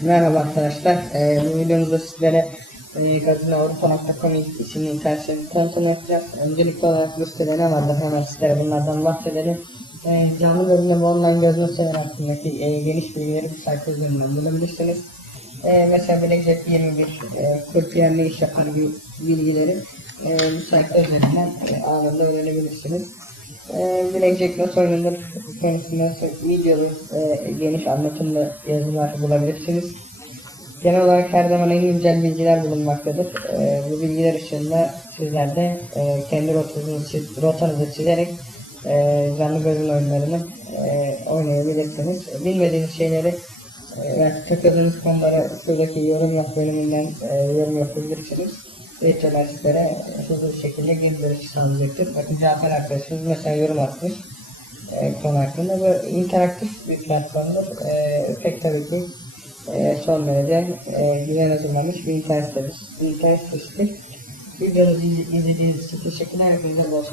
Merhaba arkadaşlar. Ee, bu videomuzda sizlere e, Gazinoavrupa.com isimli internet sitesini tanıtım yapacağız. Öncelikle olarak bu sitede ne vardır hemen sizlere bunlardan bahsedelim. Ee, canlı bölümde bu online gözlem siteleri hakkındaki e, geniş bilgileri bu sayfa üzerinden bulabilirsiniz. Ee, mesela Blackjack 21, e, kurpiyer ne iş yapar bilgileri e, bu sayfa üzerinden e, anında öğrenebilirsiniz. E, Blackjack nasıl oynanır konusunda videolu e, geniş anlatımlı yazılar bulabilirsiniz. Genel olarak her zaman en güncel bilgiler bulunmaktadır. E, bu bilgiler ışığında sizler de e, kendi rotanızı, çiz, rotanızı çizerek e, canlı bölüm oyunlarını e, oynayabilirsiniz. Bilmediğiniz şeyleri ve takıldığınız konulara şuradaki yorum yap bölümünden e, yorum yapabilirsiniz. Reçeler sizlere hızlı bir şekilde geri dönüş sağlayacaktır. Bakın Cafer arkadaşımız mesela yorum atmış e. Bu interaktif bir platformdur. E, pek tabii ki e, son derece e, güzel hazırlanmış bir internet sitesi. Bir internet sitesi. Videonuzu izlediğiniz için teşekkürler. Hepinize bol.